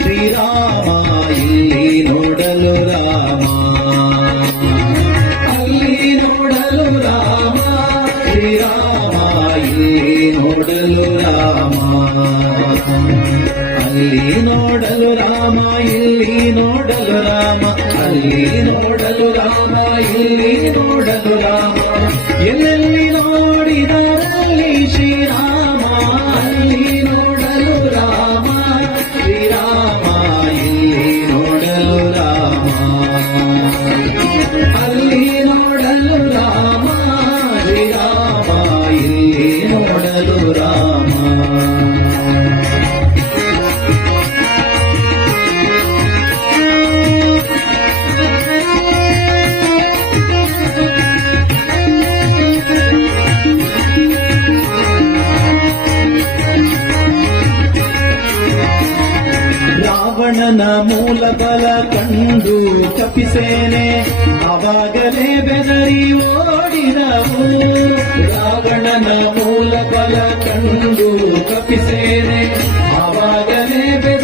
శ్రీరామ ఇల్లి నోడలు రామ అల్లి నోడలు రామ శ్రీరామ ఇల్లి నోడలు రామ అల్లి నోడలు రామ ఇల్లి నోడలు ರಾವಣನ ಮೂಲ ಬಲ ಕಂಡು ತಪ್ಪಿಸೇನೆ ಅವಾಗಲೇ ಬೆದರಿ ಓಡಿದವು ರಾವಣನ ಮೂಲ ಬಲ ಕಂಡು ತಪ್ಪಿಸೇನೆ ಅವಾಗಲೇ ಬೆದರಿ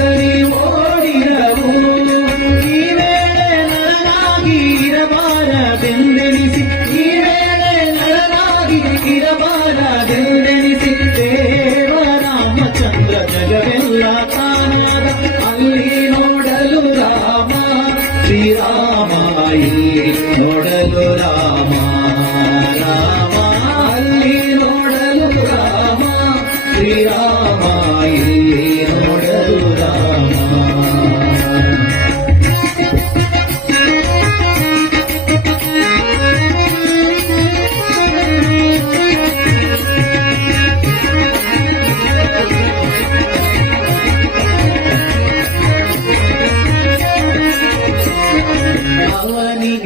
రామాయి నోడలు రామా నోడలు రామ శ్రీరామ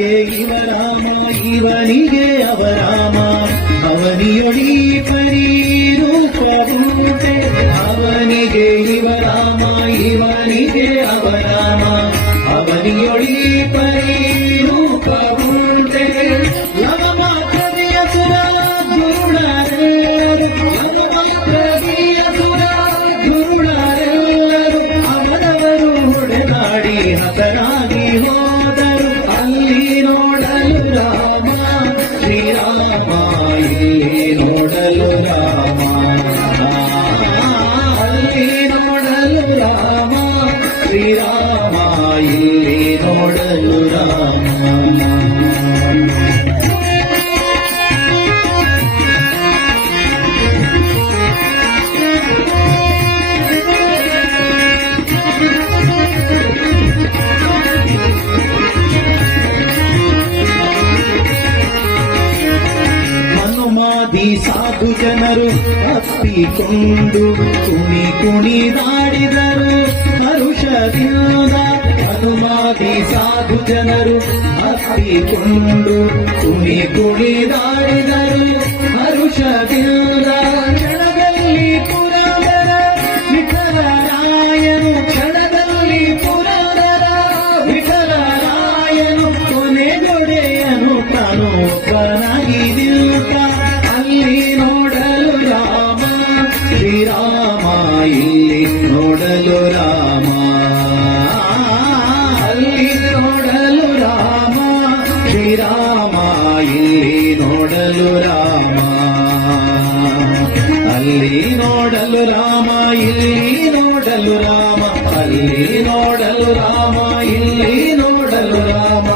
ಇವರಾಮ ಇವನಿಗೆ ಅವರಾಮ ಅವನಿಯೊಡಿ ಪರಿ ರೂಪವುಂಟೆ ಅವನಿಗೆ ಇವರಾಮ ಇವನಿಗೆ ಅವರಾಮ ಅವನಿಯೊಡಿ ಪರಿ ರೂಪವುಂಟೆ ಯಮ ಕವಿಯ ಸುರ ಗುರುಡರೆಲ್ಲರು ಯಮ ಕವಿಯ ಸುರ ಗುರುಡರೆಲ್ಲರು ಅವನವರು ಹೊಡೆದಾಡಿ ಹತರಾಗಿ ರಾಮ ಹನುಮಾದಿ ಸಾಧು ಜನರು ತಪ್ಪಿಕೊಂಡು ಕುಣಿ ಕುಣಿದಾಡಿದರು ಹರುಷದಿಂದ ಸುಮಾಧಿ ಸಾಧು ಜನರು ಹತ್ತಿಕೊಂಡು ಕುಣಿ ಕುಣಿದಾಡಿದರು ಹರುಷದಿಂದ ಕ್ಷಣದಲ್ಲಿ ಪುರಾಣರ ವಿಠಲರಾಯನು ಕ್ಷಣದಲ್ಲಿ ಪುರಾಣರ ವಿಠಲರಾಯನು ಕೊನೆ ದೊಡೆಯನು ಪ್ರಾಣೋಪನಾಗಿದೆ ಅಲ್ಲಿ ನೋಡಲು ರಾಮ ಇಲ್ಲಿ ನೋಡಲು ರಾಮ ಅಲ್ಲಿ ನೋಡಲು ರಾಮ ಇಲ್ಲಿ ನೋಡಲು ರಾಮ